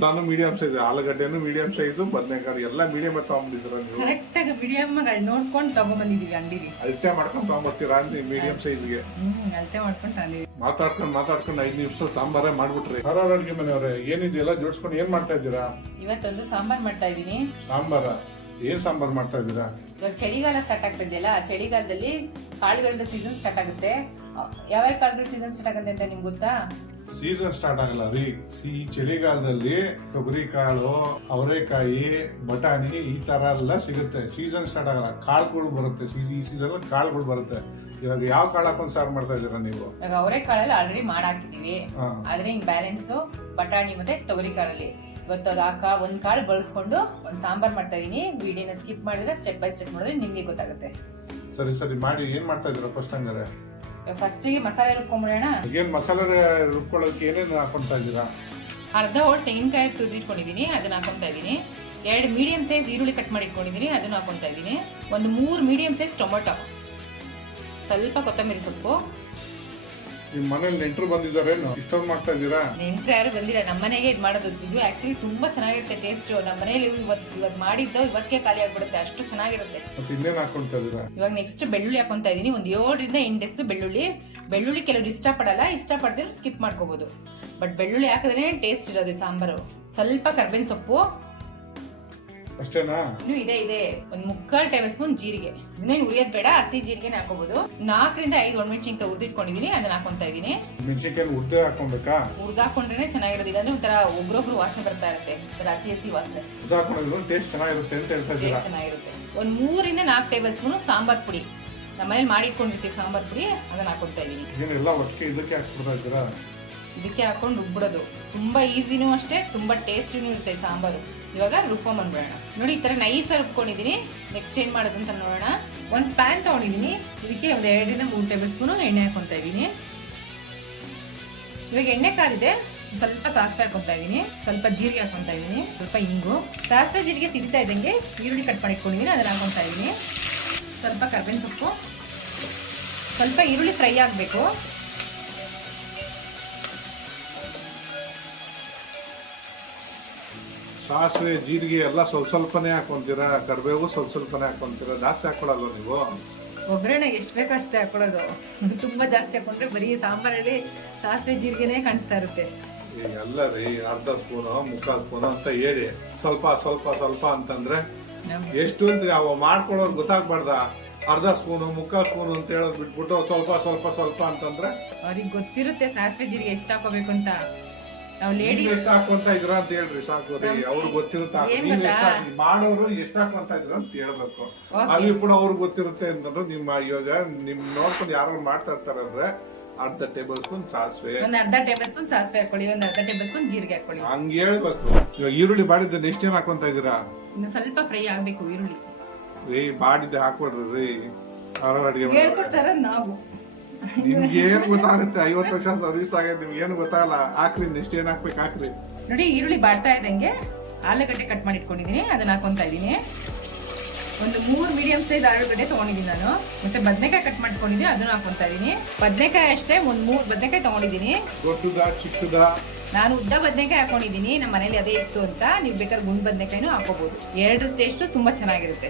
ಎಲ್ಲಾನು medium size, ಆಲೂಗಡ್ಡೆನು medium size, ಬದನೆಕಾಯಿ ಎಲ್ಲ ಮೀಡಿಯಂ ತಗೊಂಡ್ಬಿಟ್ಟಿರ ನೀವು. ಕರೆಕ್ಟ್ ಆಗಿ ಮೀಡಿಯಂ ನೋಡ್ಕೊಂಡು ತಗೊಂಡ್ಬಂದಿದೀವಿ ಅಂಗಡಿಗೆ. ಅಳತೆ ಮಾಡ್ಕೊಂಡು ತಗೊಂಡ್ಬರ್ತೀರಾ ಅಂತ ಮೀಡಿಯಂ ಸೈಜ್ಗೆ. ಅಳತೆ ಮಾಡ್ಕೊಂಡು ತಂದಿದ್ದೀವಿ. ಮಾತಾಡ್ಕೊಂಡು 5 ನಿಮಿಷ ಸಾಂಬಾರೇ ಮಾಡ್ಬಿಟ್ರಿ. ಹೊರ ಅಡುಗೆ ಮನೆಯವ್ರೆ ಏನಿದೆಯಲ್ಲ ಜೋಡಿಸ್ಕೊಂಡು ಏನ್ ಮಾಡ್ತಾ ಇದ್ದೀರಾ? ಇವತ್ತೊಂದು ಸಾಂಬಾರ್ ಮಾಡ್ತಾ ಇದೀನಿ. ಸಾಂಬಾರ ಏನ್ ಸಾಂಬಾರ್ ಮಾಡ್ತಾ ಇದ್ದೀರಾ? ಇವಾಗ ಚಳಿಗಾಲ ಸ್ಟಾರ್ಟ್ ಆಗ್ತಾ ಇದೆಯಲ್ಲ, ಚಳಿಗಾಲದಲ್ಲಿ ಕಾಳುಗಳ ಸೀಸನ್ ಸ್ಟಾರ್ಟ್ ಆಗುತ್ತೆ. ಯಾವ್ಯಾವ ಕಾಳುಗಳ ಸೀಸನ್ ಸ್ಟಾರ್ಟ್ ಆಗುತ್ತೆ ಅಂತ ನಿಮ್ಗೆ ಗೊತ್ತಾ? ಸೀಸನ್ ಸ್ಟಾರ್ಟ್ ಆಗಲ್ಲ ರೀ. ಈ ಚಳಿಗಾಲದಲ್ಲಿ ತೊಗರಿ ಕಾಳು, ಅವರೆಕಾಯಿ, ಬಟಾಣಿ ಈ ತರ ಎಲ್ಲ ಸಿಗುತ್ತೆ. ಸೀಸನ್ ಸ್ಟಾರ್ಟ್ ಆಗಲ್ಲ, ಕಾಳುಗಳು ಬರುತ್ತೆ. ಈ ಸೀಸನ್ ಕಾಳುಗಳು ಬರುತ್ತೆ. ಇವಾಗ ಯಾವ ಕಾಳು ಹಾಕೊಂಡು ಸಾರು ಮಾಡ್ತಾ ಇದೀರಾ ನೀವು? ಇವಾಗ ಅವರೆಕಾಳಲ್ಲಿ ಆಲ್ರೆಡಿ ಮಾಡಾಕಿದೀವಿ. ಆದ್ರೆ ಹಿಂಗ್ ಬ್ಯಾಲೆನ್ಸ್ ಬಟಾಣಿ ಮತ್ತೆ ತೊಗರಿ ಕಾಳಲ್ಲಿ ಇವತ್ತು ಅದು ಒಂದ್ ಕಾಳು ಬಳಸ್ಕೊಂಡು ಒಂದ್ ಸಾಂಬಾರ್ ಮಾಡ್ತಾ ಇದೀನಿ. ವಿಡಿಯೋನ ಸ್ಕಿಪ್ ಮಾಡಿದ್ರೆ ಸ್ಟೆಪ್ ಬೈ ಸ್ಟೆಪ್ ನೋಡಿದ್ರೆ ನಿಮ್ಗೆ ಗೊತ್ತಾಗುತ್ತೆ. ಸರಿ ಮಾಡಿ ಏನ್ ಮಾಡ್ತಾ ಇದೀರಾ ಫಸ್ಟ್ ಹಂಗಾರೆ? ಫಸ್ಟಿಗೆ ಮಸಾಲೆ ರುಬ್ಕೊಂಡ್ಬಿಡೋಣ. ಏನ್ ಮಸಾಲೆ ರುಬ್ಕೊಳ್ಳೋಕೆ ಏನೇನು ಹಾಕೊಂತಾ ಇದ್ದೀರಾ? ಅರ್ಧ ಹೋಳು ತೆಂಗಿನಕಾಯಿ ತುರಿದಿಟ್ಕೊಂಡಿದೀನಿ, ಅದನ್ನ ಹಾಕೊಂತಾ ಇದೀನಿ. 2 ಮೀಡಿಯಂ ಸೈಜ್ ಈರುಳ್ಳಿ ಕಟ್ ಮಾಡಿ ಇಟ್ಕೊಂಡಿದೀನಿ, ಅದನ್ನ ಹಾಕೊಂತಾ ಇದೀನಿ. ಒಂದು 3 ಮೀಡಿಯಂ ಸೈಜ್ ಟೊಮೊಟೊ, ಸ್ವಲ್ಪ ಕೊತ್ತಂಬರಿ ಸೊಪ್ಪು. ನಿಮ್ ಮನೇಲಿ ನೆಂಟರು ಬಂದಿದ್ದಾರೆ, ಇಷ್ಟೊಂದು ಮಾಡ್ತಾ ಇದ್ದೀರಾ? ನೆಂಟ್ರು ಯಾರು ಬಂದಿಲ್ಲ, ನಮ್ಮ ಮನೆಗೆ ಇದು ಮಾಡೋದು. ಇದು ಆಕ್ಚುಲಿ ತುಂಬಾ ಚೆನ್ನಾಗಿರುತ್ತೆ ಟೇಸ್ಟ್. ನಮ್ಮ ಮನೇಲಿ ಇವತ್ತು ಮಾಡಿದ್ದು ಇವತ್ತಿಗೆ ಖಾಲಿ ಆಗ್ಬಿಡುತ್ತೆ, ಅಷ್ಟು ಚೆನ್ನಾಗಿರುತ್ತೆ. ಮತ್ತೆ ಇನ್ನೇನ್ ಹಾಕೊಂತಾ ಇದ್ದೀರಾ? ಇವಾಗ ನೆಕ್ಸ್ಟ್ ಬೆಳ್ಳುಳ್ಳಿ ಹಾಕೊಂತಾ ಇದೀನಿ. ಒಂದು 7 ರಿಂದ 8 ಎಸ್ಲು ಬೆಳ್ಳುಳ್ಳಿ ಕೆಲವರು ಇಷ್ಟಪಡಲ್ಲ, ಇಷ್ಟಪಡ್ದಿರು ಸ್ಕಿಪ್ ಮಾಡ್ಕೋಬಹುದು. ಬಟ್ ಬೆಳ್ಳುಳ್ಳಿ ಹಾಕಿದ್ರೆ ಟೇಸ್ಟ್ ಇರೋದು ಸಾಂಬಾರು. ಸ್ವಲ್ಪ ಕರ್ಬೇವಿನ ಸೊಪ್ಪು ಅಷ್ಟೇನಾ? ಇನ್ನು ಇದೆ ಒಂದು 3/4 ಟೇಬಲ್ ಸ್ಪೂನ್ ಜೀರಿಗೆ. ಇನ್ನೇನು ಉರಿಯೋದ್ ಬೇಡ, ಹಸಿ ಜೀರಿಗೆನೆ ಹಾಕೋಬಹುದು. 4 ರಿಂದ 5 ಒಣಮೆಣಸಿನಕಾಯಿ ಹುರಿದಿಟ್ಕೊಂಡಿದೀನಿ, ಅದನ್ನ ಹಾಕೊಂತಾ ಇದೀನಿ. ಮೆಣಸಿನಕಾಯಿ ಹುರ್ದೆ ಹಾಕೊಂಬೇಕಾ? ಹುರಿದಾಕೊಂಡ್ರೆ ಚೆನ್ನಾಗಿರೋದು. ಇಲ್ಲಾಂದ್ರೆ ಒಂಥರ ಒಗ್ರೊಬ್ರು ವಾಸನೆ ಬರ್ತಾ ಇರುತ್ತೆ, ಹಸಿ ವಾಸನೆ. ಹುರ್ದಾಕೊಂಡಿದ್ರು ಟೇಸ್ಟ್ ಚೆನ್ನಾಗಿರುತ್ತೆ ಅಂತ ಹೇಳ್ತಾ ಇದ್ದೀರಾ? ಟೇಸ್ಟ್ ಚೆನ್ನಾಗಿರುತ್ತೆ. ಒಂದು 3 ರಿಂದ 4 ಟೇಬಲ್ ಸ್ಪೂನ್ ಸಾಂಬಾರ್ ಪುಡಿ, ನಮ್ಮ ಮನೇಲಿ ಮಾಡಿಟ್ಕೊಂಡಿರ್ತೀವಿ ಸಾಂಬಾರ್ ಪುಡಿ, ಅದನ್ನ ಹಾಕೊಂತಾ ಇದೀನಿ. ಏನೆಲ್ಲ ಒಟ್ಟಿಗೆ ಇದಕ್ಕೆ ಹಾಕ್ಬಿಡ್ತಾ ಇದ್ದೀರಾ? ಇದಕ್ಕೆ ಹಾಕೊಂಡು ರುಬ್ಬಿಡೋದು. ತುಂಬಾ ಈಸಿನೂ ಅಷ್ಟೇ, ತುಂಬಾ ಟೇಸ್ಟಿನೂ ಇರುತ್ತೆ ಸಾಂಬಾರು. ಇವಾಗ ರುಬ್ಕೊಂಡ್ಬಂದ್ಬಿಡೋಣ. ನೋಡಿ, ಈ ತರ ನೈಸ್ ರುಬ್ಕೊಂಡಿದೀನಿ. ನೆಕ್ಸ್ಟ್ ಏನ್ ಮಾಡೋದು ಅಂತ ನೋಡೋಣ. ಒಂದು ಪ್ಯಾನ್ ತಗೊಂಡಿದೀನಿ, ಇದಕ್ಕೆ ಒಂದು 2 ರಿಂದ 3 ಟೇಬಲ್ ಸ್ಪೂನ್ ಎಣ್ಣೆ ಹಾಕೊಂತಾ ಇದೀನಿ. ಇವಾಗ ಎಣ್ಣೆ ಕಾದಿದೆ, ಸ್ವಲ್ಪ ಸಾಸಿವೆ ಹಾಕೊಂತಾ ಇದೀನಿ, ಸ್ವಲ್ಪ ಜೀರಿಗೆ ಹಾಕೊಂತಾ ಇದೀನಿ, ಸ್ವಲ್ಪ ಇಂಗು. ಸಾಸಿವೆ ಜೀರಿಗೆ ಸಿಡಿತಾ ಇದ್ದಂಗೆ ಈರುಳ್ಳಿ ಕಟ್ ಮಾಡಿ ಇಟ್ಕೊಂಡಿದೀನಿ, ಅದನ್ನ ಹಾಕೊಂತಾ ಇದೀನಿ. ಸ್ವಲ್ಪ ಕರ್ಬೇವಿನ ಸೊಪ್ಪು, ಸ್ವಲ್ಪ ಈರುಳ್ಳಿ ಫ್ರೈ ಆಗಬೇಕು. ಸಾಸಿವೆ ಜೀರಿಗೆ ಎಲ್ಲ ಸ್ವಲ್ಪನೇ ಹಾಕೊಂತೀರಾ? ಕರಿಬೇವು ಸ್ವಲ್ಪನೇ ಹಾಕೊಂತೀರಾ? ಜಾಸ್ತಿ ಹಾಕೊಳ್ಳಲ್ವ ನೀವು? ಒಗ್ಗರಣೆ ಎಷ್ಟು ಬೇಕೋ ಅಷ್ಟೇ ಹಾಕೊಳ್ಳೋದು. ತುಂಬಾ ಜಾಸ್ತಿ ಹಾಕೊಂಡ್ರೆ ಬರೀ ಸಾಂಬಾರಲ್ಲಿ ಸಾಸಿವೆ ಜೀರಿಗೆನೇ ಕಾಣಿಸ್ತಾ ಇರುತ್ತೆ. ಎಲ್ಲ ರೀ, ಅರ್ಧ ಸ್ಪೂನು 3/4 ಸ್ಪೂನು ಅಂತ ಹೇಳಿ ಸ್ವಲ್ಪ ಅಂತಂದ್ರೆ ಎಷ್ಟು ಅಂತ ಅವ ಮಾಡ್ಕೊಳ್ಳೋರು ಗೊತ್ತಾಗ್ಬಾರ್ದ? ಅರ್ಧ ಸ್ಪೂನು 3/4 ಸ್ಪೂನು ಅಂತ ಹೇಳೋದು ಬಿಟ್ಬಿಟ್ಟು ಸ್ವಲ್ಪ ಅಂತಂದ್ರೆ ಅವ್ರಿಗೆ ಗೊತ್ತಿರುತ್ತೆ ಸಾಸಿವೆ ಜೀರಿಗೆ ಎಷ್ಟು ಹಾಕೋಬೇಕು ಅಂತ. ನಾವು ಲೇಡೀಸ್ ಎಷ್ಟು ಹಾಕೊಂತ ಇದ್ರ ಅಂತ ಹೇಳ್ರಿ ಸಾಕು ರೀ. ಅವ್ರಿಗೆ ಗೊತ್ತಿರುತ್ತೆ, ಮಾಡೋರು ಎಷ್ಟು ಹಾಕೊಂತ ಇದ್ರ ಅಂತ ಹೇಳ್ಬೇಕು. ಅಲ್ಲಿ ಕೂಡ ಅವ್ರಿಗೆ ಗೊತ್ತಿರುತ್ತೆ ಅಂತಂದ್ರೆ ಇವಾಗ ನಿಮ್ ನೋಡ್ಕೊಂಡು ಯಾರು ಮಾಡ್ತಾ ಇರ್ತಾರೆ ಅಂದ್ರೆ ಅರ್ಧ ಟೇಬಲ್ ಸ್ಪೂನ್ ಸಾಸಿವೆ, ಒಂದು ಅರ್ಧ ಟೇಬಲ್ ಸ್ಪೂನ್ ಸಾಸಿವೆ ಹಾಕೊಳ್ಳಿ, ಒಂದು ಅರ್ಧ ಟೇಬಲ್ ಸ್ಪೂನ್ ಜೀರಿಗೆ ಹಾಕೊಳ್ಳಿ. ಹಂಗ ಹೇಳ್ಬೇಕು. ಇವಾಗ ಈರುಳ್ಳಿ ಬಾಡಿದ್ದ ನೆಕ್ಸ್ಟ್ ಏನ್ ಹಾಕೊಂತ ಇದೀರಾ? ಇನ್ನು ಸ್ವಲ್ಪ ಫ್ರೈ ಆಗ್ಬೇಕು ಈರುಳ್ಳಿ. ರೀ ಬಾಡಿದ್ದೆ ಹಾಕ್ಬಿಡ್ರಿ. ಅಡುಗೆ ಹೇಳ್ಕೊಡ್ತಾರ ನಾವು. ನಿಮ್ಗೆ ಏನ್ ಗೊತ್ತಾಗುತ್ತೆ? 50 ವರ್ಷ ಸರ್ವಿಸ್ ಆಗೈತೆ, ನಿಮ್ಗೆ ಏನು ಗೊತ್ತಾಗಲ್ಲ. ಹಾಕ್ರಿ, ನೆಕ್ಸ್ಟ್ ಏನ್ ಹಾಕ್ಬೇಕು ಹಾಕ್ರಿ. ನೋಡಿ, ಈರುಳ್ಳಿ ಬಾಡ್ತಾ ಇದ್ದಂಗೆ ಆಲೂಗಡ್ಡೆ ಕಟ್ ಮಾಡಿ ಇಟ್ಕೊಂಡಿದೀನಿ, ಅದನ್ನ ಹಾಕೊಂತಾ ಇದೀನಿ. ಒಂದು 3 ಮೀಡಿಯಂ ಸೈಜ್ ಆಲೂಗಡ್ಡೆ ತಗೊಂಡಿದ್ದೀನಿ ನಾನು. ಮತ್ತೆ ಬದನೆಕಾಯಿ ಕಟ್ ಮಾಡ್ಕೊಂಡಿದ್ದೀನಿ, ಅದನ್ನು ಹಾಕೊಂತಾ ಇದೀನಿ. ಬದನೆಕಾಯಿ ಅಷ್ಟೇ ಒಂದು 3 ಬದನೆಕಾಯಿ ತಗೊಂಡಿದ್ದೀನಿ. ದೊಡ್ಡದ ಚಿಕ್ಕದ? ನಾನು ಉದ್ದ ಬದನೆಕಾಯಿ ಹಾಕೊಂಡಿದ್ದೀನಿ, ನಮ್ಮ ಮನೇಲಿ ಅದೇ ಇತ್ತು ಅಂತ. ನೀವು ಬೇಕಾದ್ರೆ ಗುಂಡು ಬದನೆಕಾಯಿನೂ ಹಾಕೋಬಹುದು. 2 ಟೇಸ್ಟ್ ತುಂಬಾ ಚೆನ್ನಾಗಿರುತ್ತೆ.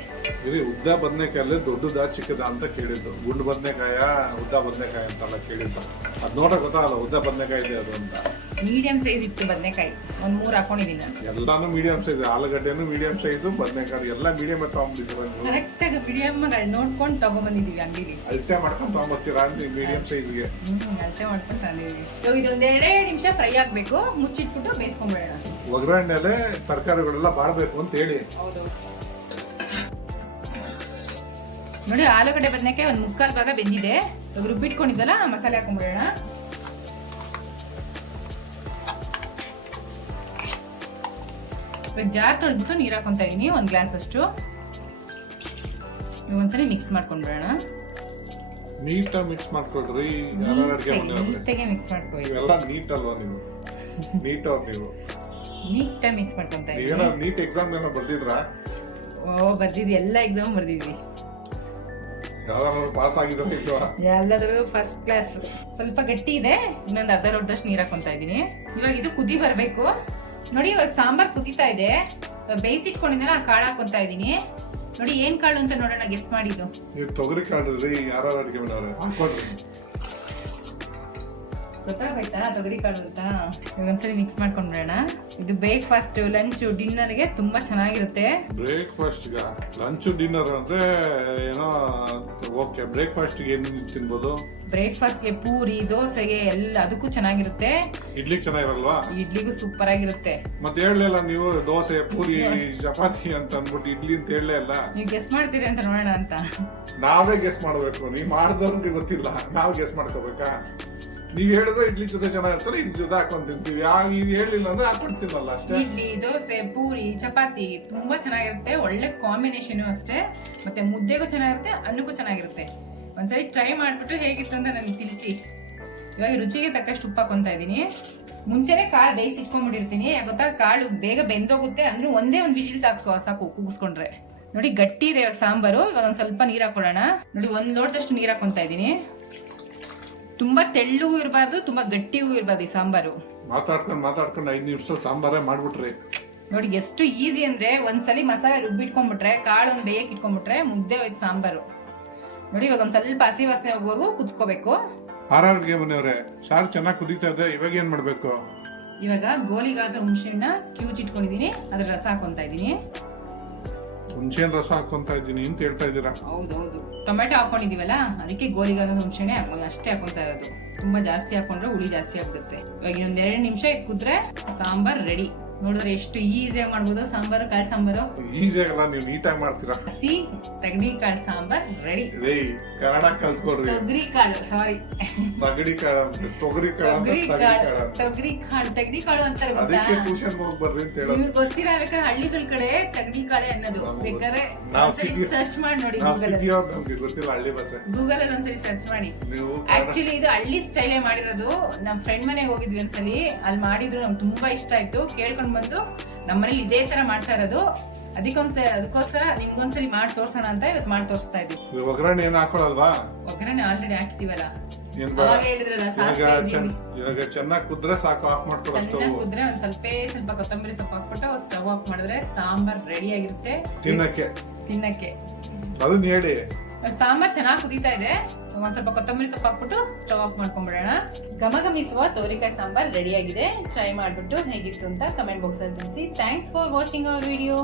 ಉದ್ದ ಬದನೆಕಾಯಲ್ಲಿ ದೊಡ್ಡದ ಚಿಕ್ಕದ ಅಂತ ಕೇಳಿದ್ದು. ಗುಂಡು ಬದನೆಕಾಯ ಉದ್ದ ಬದನೆಕಾಯಿ ಅಂತೆಲ್ಲ ಕೇಳಿದ್ದು. ಅದ್ ನೋಡಕ್ ಗೊತ್ತಾಗಲ್ಲ ಉದ್ದ ಬದನೆಕಾಯಿ ಇದೆ ಅದು ಅಂತ. ಮೀಡಿಯಂ ಸೈಜ್ ಇತ್ತು ಬದನೆಕಾಯಿ, ಒಂದು 3 ಹಾಕೊಂಡಿದ್ದೀನಿ ನಾನು. ಎಲ್ಲಾನು ಮೀಡಿಯಂ ಸೈಜ್, ಆಲೂಗಡ್ಡೆನು ಮೀಡಿಯಂ ಸೈಜು, ಬದನೆಕಾಯಿ ಎಲ್ಲ ಮೀಡಿಯಂ ತಗೊಂಡ್ಬಿಟ್ಟಿದ್ರು. ಕರೆಕ್ಟ್ ಆಗಿ ಮೀಡಿಯಂ ನೋಡ್ಕೊಂಡು ತಗೊಂಡ್ಬಂದಿದೀವಿ ಅಂಗಡಿಗೆ. ಅಳತೆ ಮಾಡ್ಕೊಂಡು ತಗೊಂಡ್ಬರ್ತೀರಾ ಅಂತ ಮೀಡಿಯಂ ಸೈಜ್ಗೆ? ಅಳತೆ ಮಾಡ್ಕೊಂಡು ತಂದಿದ್ದೀವಿ. ಇವಾಗ ಇದೊಂದು 2 ನಿಮಿಷ ಫ್ರೈ ಆಗ್ಬೇಕು, ಮುಚ್ಚಿಟ್ಬಿಟ್ಟು ಬೇಯಿಸ್ಕೊಂಡ್ಬಿಡೋಣ. ಒಗ್ಗರಣೆಲೆ ತರಕಾರಿಗಳೆಲ್ಲ ಬಾರ್ಬೇಕು ಅಂತ ಹೇಳಿ. ಹೌದು. ನೋಡಿ, ಆಲೂಗಡ್ಡೆ ಬದನೆಕಾಯಿ ಒಂದು 3/4 ಭಾಗ ಬೆಂದಿದೆ. ಇವಾಗ ರುಬ್ಬಿಟ್ಕೊಂಡಿದ್ವಲ್ಲ ಮಸಾಲೆ ಹಾಕೊಂಡ್ಬಿಡೋಣ. ಇವಾಗ ಜಾರ್ ತೊಳೆದ್ಬಿಟ್ಟು ನೀರು ಹಾಕೊಂತಾ ಇದೀನಿ, 1 ಗ್ಲಾಸ್ ಅಷ್ಟು. ಒಂದ್ಸಲಿ ಮಿಕ್ಸ್ ಮಾಡ್ಕೊಂಡ್ಬಿಡೋಣ. ನೀಟಾಗಿ ಮಿಕ್ಸ್ ಮಾಡ್ಕೊಳ್ರಿ. ನೀಟಾಗಿ ಮಿಕ್ಸ್ ಮಾಡ್ಕೊಳ್ಳಿ. ಇವೆಲ್ಲ ನೀಟ್ ಅಲ್ವಾ ನೀವು? ನೀಟ್ ಅವ್ರು ನೀವು. ನೀಟಾಗಿ ಮಿಕ್ಸ್ ಮಾಡ್ಕೊಂತ ಇದೀನಿ. ನೀವೇನೋ ನೀಟ್ ಎಕ್ಸಾಮ್ ಏನೋ ಬರ್ದಿದ್ರಾ? ಬರ್ದಿದ್ವಿ, ಎಲ್ಲ ಎಕ್ಸಾಮ್ ಬರ್ದಿದ್ವಿ. ಯಾವ್ದಾದ್ರು ಪಾಸ್ ಆಗಿದ್ರೆ ಎಲ್ಲಾದ್ರೂ ಫಸ್ಟ್ ಕ್ಲಾಸ್. ಸ್ವಲ್ಪ ಗಟ್ಟಿ ಇದೆ, ಇನ್ನೊಂದು ಅರ್ಧ ಲೋಟದಷ್ಟು ನೀರು ಹಾಕೊಂತಾ ಇದೀನಿ. ಇವಾಗ ಇದು ಕುದಿ ಬರ್ಬೇಕು. ನೋಡಿ ಇವಾಗ ಸಾಂಬಾರ್ ಕುದೀತಾ ಇದೆ. ಬೇಯಿಸಿಟ್ಕೊಂಡಿದ್ದೆಲ್ಲ ಕಾಳು ಹಾಕೊಂತಾ ಇದೀನಿ. ನೋಡಿ ಏನ್ ಕಾಳು ಅಂತ ನೋಡೋಣ, ಗೆಸ್ ಮಾಡಿದ್ದು. ನೀವು ತೊಗರಿ ಕಾಳು ರೀ, ಯಾರು ಅಡಿಗೆ ಮಾಡೋರು ಹಾಕೊಡ್ರಿ. ಗೊತ್ತಾಗೋಯ್ತಾ ತೊಗರಿ ಕಾಳು ಅಂತ? ಒಂದ್ಸರಿ ಮಿಕ್ಸ್ ಮಾಡ್ಕೊಂಡ್ಬಿಡೋಣ. ಇದು ಬ್ರೇಕ್ಫಾಸ್ಟ್, ಲಂಚ್, ಡಿನ್ನರ್ಗೆ ತುಂಬಾ ಚೆನ್ನಾಗಿರುತ್ತೆ. ಬ್ರೇಕ್ಫಾಸ್ಟ್ ಲಂಚ್ ಡಿನ್ನರ್ ಅಂದ್ರೆ ಏನೋ ಓಕೆ. ಬ್ರೇಕ್ಫಾಸ್ಟ್ ಏನ್ ತಿನ್ಬೋದು? ಬ್ರೇಕ್ಫಾಸ್ಟ್ಗೆ ಪೂರಿ, ದೋಸೆಗೆ ಎಲ್ಲ ಅದಕ್ಕೂ ಚೆನ್ನಾಗಿರುತ್ತೆ. ಇಡ್ಲಿಗೆ ಚೆನ್ನಾಗಿರಲ್ವಾ? ಇಡ್ಲಿಗೂ ಸೂಪರ್ ಆಗಿರುತ್ತೆ. ಮತ್ತೆ ಹೇಳಲಿಲ್ಲ ನೀವು ದೋಸೆ, ಪೂರಿ, ಚಪಾತಿ ಅಂತ ಅಂದ್ಬಿಟ್ಟು ಇಡ್ಲಿ ಅಂತ ಹೇಳಲೇ ಇಲ್ಲ. ನೀವು ಗೆಸ್ ಮಾಡ್ತೀರಿ ಅಂತ ನೋಡೋಣ ಅಂತ. ನಾವೇ ಗೆಸ್ ಮಾಡ್ಬೇಕು, ನೀವ್ ಮಾಡಿದವ್ರಿಗೆ ಗೊತ್ತಿಲ್ಲ, ನಾವ್ ಗೆಸ್ ಮಾಡ್ಕೋಬೇಕಾ? ನೀವ್ ಹೇಳಿದ್ರೆ ಇಡ್ಲಿ ಜೊತೆ ಚೆನ್ನಾಗಿರ್ತಾರೆ, ಇಡ್ಲಿ ಜೊತೆ ಹಾಕೊಂಡ್ ತಿಂತೀವಿ. ನೀವ್ ಹೇಳಿಲ್ಲ ಅಂದ್ರೆ ಹಾಕೊಂಡ್ ತಿನ್ನಲ್ಲ ಅಷ್ಟೇ. ಇಡ್ಲಿ, ದೋಸೆ, ಪೂರಿ, ಚಪಾತಿ ತುಂಬಾ ಚೆನ್ನಾಗಿರುತ್ತೆ. ಒಳ್ಳೆ ಕಾಂಬಿನೇಷನ್ ಅಷ್ಟೇ. ಮತ್ತೆ ಮುದ್ದೆಗೂ ಚೆನ್ನಾಗಿರುತ್ತೆ, ಅನ್ನಕ್ಕೂ ಚೆನ್ನಾಗಿರುತ್ತೆ. ಒಂದ್ಸರಿ ಟ್ರೈ ಮಾಡ್ಬಿಟ್ಟು ಹೇಗಿತ್ತು ಅಂತ ನನಗೆ ತಿಳಿಸಿ. ಇವಾಗ ರುಚಿಗೆ ತಕ್ಕಷ್ಟು ಉಪ್ಪು ಹಾಕೊಂತಾ ಇದೀನಿ. ಮುಂಚೆನೆ ಕಾಳು ಬೇಯಿಸಿ ಇಟ್ಕೊಂಡ್ಬಿಟ್ಟಿರ್ತೀನಿ. ಗೊತ್ತಾ, ಕಾಳು ಬೇಗ ಬೆಂದೋಗುತ್ತೆ. ಅಂದ್ರೆ ಒಂದೇ ಒಂದು ವಿಜಿಲ್ ಸಾಕು ಕೂಗಿಸ್ಕೊಂಡ್ರೆ. ನೋಡಿ ಗಟ್ಟಿ ಇದೆ ಇವಾಗ ಸಾಂಬಾರು. ಇವಾಗ ಒಂದ್ ಸ್ವಲ್ಪ ನೀರ್ ಹಾಕೊಳ್ಳೋಣ. ನೋಡಿ 1 ಲೋಟದಷ್ಟು ನೀರ್ ಹಾಕೊಂತಾ ಇದೀನಿ. ತುಂಬಾ ತೆಳ್ಳಗೂ ಇರಬಾರ್ದು, ತುಂಬಾ ಗಟ್ಟಿಗೂ ಇರಬಾರ್ದು ಈ ಸಾಂಬಾರು. ಮಾತಾಡ್ಕೊಂಡು 5 ನಿಮಿಷದಲ್ಲಿ ಸಾಂಬಾರೇ ಮಾಡ್ಬಿಟ್ರಿ. ನೋಡಿ ಎಷ್ಟು ಈಸಿ ಅಂದ್ರೆ, ಒಂದ್ಸಲಿ ಮಸಾಲೆ ರುಬ್ಬಿಟ್ಕೊಂಡ್ಬಿಟ್ರೆ, ಕಾಳು ಒಂದು ಬೇಯಕ್ಕೆ ಇಟ್ಕೊಂಡ್ಬಿಟ್ರೆ ಮುದ್ದೆ ಹೋಯ್ತು ಸಾಂಬಾರು. ನೋಡಿ ಇವಾಗ ಒಂದ್ ಸ್ವಲ್ಪ ಹಸಿ ವಾಸನೆ ಹೋಗೋವರೆಗೂ ಕುದಿಸ್ಕೋಬೇಕು. ಆರಾರ್ಗೆ ಮನೆಯವ್ರೆ, ಸಾರು ಚೆನ್ನಾಗಿ ಕುದೀತಾ ಇದೆ. ಇವಾಗ ಏನ್ ಮಾಡ್ಬೇಕು? ಇವಾಗ ಗೋಲಿಗಾದ ಹುಣಸೆಹಣ್ಣ ಕಿವುಚಿಟ್ಕೊಂಡಿದೀನಿ, ಅದ್ರ ರಸ ಹಾಕೊಂತಾ ಇದೀನಿ. ಹುಣಸೆಹಣ್ಣು ರಸ ಹಾಕೊಂತಾ ಇದ್ದೀನಿ ಅಂತ ಹೇಳ್ತಾ ಇದ್ದೀರಾ? ಹೌದೌದು, ಟೊಮೆಟೊ ಹಾಕೊಂಡಿದೀವಲ್ಲ, ಅದಕ್ಕೆ ಗೋಲಿಗಾದ ಹುಣಸೆಹಣ್ಣೆ ಅಷ್ಟೇ ಹಾಕೊಂತಾ ಇರೋದು. ತುಂಬಾ ಜಾಸ್ತಿ ಹಾಕೊಂಡ್ರೆ ಹುಳಿ ಜಾಸ್ತಿ ಆಗುತ್ತೆ. ಇವಾಗ ಇನ್ನೊಂದ್ 2 ನಿಮಿಷ ಕುದ್ರೆ ಸಾಂಬಾರ್ ರೆಡಿ. ನೋಡಿದ್ರೆ ಎಷ್ಟು ಈಸಿಯಾಗಿ ಮಾಡ್ಬೋದು ಸಾಂಬಾರು, ಕಾಳು ಸಾಂಬಾರು. ಈಸಿ ಆಗಲ್ಲ, ನೀವು ನೀಟಾಗಿ ಮಾಡ್ತೀರಾ. ಹಸಿ ತಗಡಿ ಕಾಳು ಸಾಂಬಾರ್ ರೆಡಿ. ಕನ್ನಡ ಕಲ್ತ್ಕೊಡ್ರಿ. ತೊಗರಿ ಕಾಳು, ಸಾರಿ, ತಗಡಿ ಕಾಳು ಅಂತ, ತೊಗರಿ ಕಾಳು ಅಂತ, ತಗಡಿ ಕಾಳು ಅಂತಾರೆ. ಅದಕ್ಕೆ ಟ್ಯೂಷನ್ ಹೋಗಿ ಬರ್ರಿ ಅಂತ ಹೇಳೋದು. ನಿಮ್ಗೆ ಗೊತ್ತಿಲ್ಲ, ಬೇಕಾದ್ರೆ ಹಳ್ಳಿಗಳ ಕಡೆ ತಗಡಿ ಕಾಳೆ ಅನ್ನೋದು. ಬೇಕಾದ್ರೆ ಸರ್ಚ್ ಮಾಡಿ ನೋಡಿ ನಮ್ಗೆ ಗೊತ್ತಿಲ್ಲ ಹಳ್ಳಿ ಭಾಷೆ. ಗೂಗಲ್ ಅಲ್ಲಿ ಒಂದ್ಸರಿ ಸರ್ಚ್ ಮಾಡಿ. ಆಕ್ಚುಲಿ ಇದು ಹಳ್ಳಿ ಸ್ಟೈಲೇ ಮಾಡಿರೋದು. ನಮ್ ಫ್ರೆಂಡ್ ಮನೆಗೆ ಹೋಗಿದ್ವಿ ಒಂದ್ಸಲಿ, ಅಲ್ಲಿ ಮಾಡಿದ್ರು, ನಮ್ಗೆ ತುಂಬಾ ಇಷ್ಟ ಆಯ್ತು. ಕೇಳ್ಕೊಂಡ್ ಬಂದು ನಮ್ಮನೇಲಿ ಇದೇ ತರ ಮಾಡ್ತಾ ಇರೋದು. ಅದಕ್ಕೋಸ್ಕರ ನಿಮ್ಗೊಂದ್ಸರಿ ಮಾಡಿ ತೋರ್ಸೋಣ ಅಂತ ಇವತ್ತು ಮಾಡಿ ತೋರಿಸ್ತಾ ಇದ್ವಿ. ಒಗ್ಗರಣೆ ಏನು ಹಾಕೊಳ್ಳಲ್ವಾ? ಒಗ್ಗರಣೆ ಆಲ್ರೆಡಿ ಹಾಕಿದೀವಲ್ಲ, ಇವಾಗ ಚೆನ್ನಾಗಿ ಕುದ್ರೆ ಸಾಕು, ಆಫ್ ಮಾಡ್ಕೊಳ್ಳೋ. ಚೆನ್ನಾಗಿ ಕುದ್ರೆ ಒಂದ್ ಸ್ವಲ್ಪ ಕೊತ್ತಂಬರಿ ಸೊಪ್ಪು ಹಾಕ್ಬಿಟ್ಟು ಸ್ಟವ್ ಆಫ್ ಮಾಡಿದ್ರೆ ಸಾಂಬಾರ್ ರೆಡಿ ಆಗಿರುತ್ತೆ ತಿನ್ನಕ್ಕೆ. ಅದನ್ನ ಹೇಳಿ. ಸಾಂಬಾರ್ ಚೆನ್ನಾಗಿ ಕುದೀತಾ ಇದೆ. ಒಂದ್ ಸ್ವಲ್ಪ ಕೊತ್ತಂಬರಿ ಸೊಪ್ಪು ಹಾಕ್ಬಿಟ್ಟು ಸ್ಟವ್ ಆಫ್ ಮಾಡ್ಕೊಂಡ್ಬಿಡೋಣ. ಘಮಘಮಿಸುವ ತೋರಿಕಾಯಿ ಸಾಂಬಾರ್ ರೆಡಿ ಆಗಿದೆ. ಟ್ರೈ ಮಾಡ್ಬಿಟ್ಟು ಹೇಗಿತ್ತು ಅಂತ ಕಮೆಂಟ್ ಬಾಕ್ಸ್ ಅಲ್ಲಿ ತಿಳಿಸಿ. Thanks for watching our video.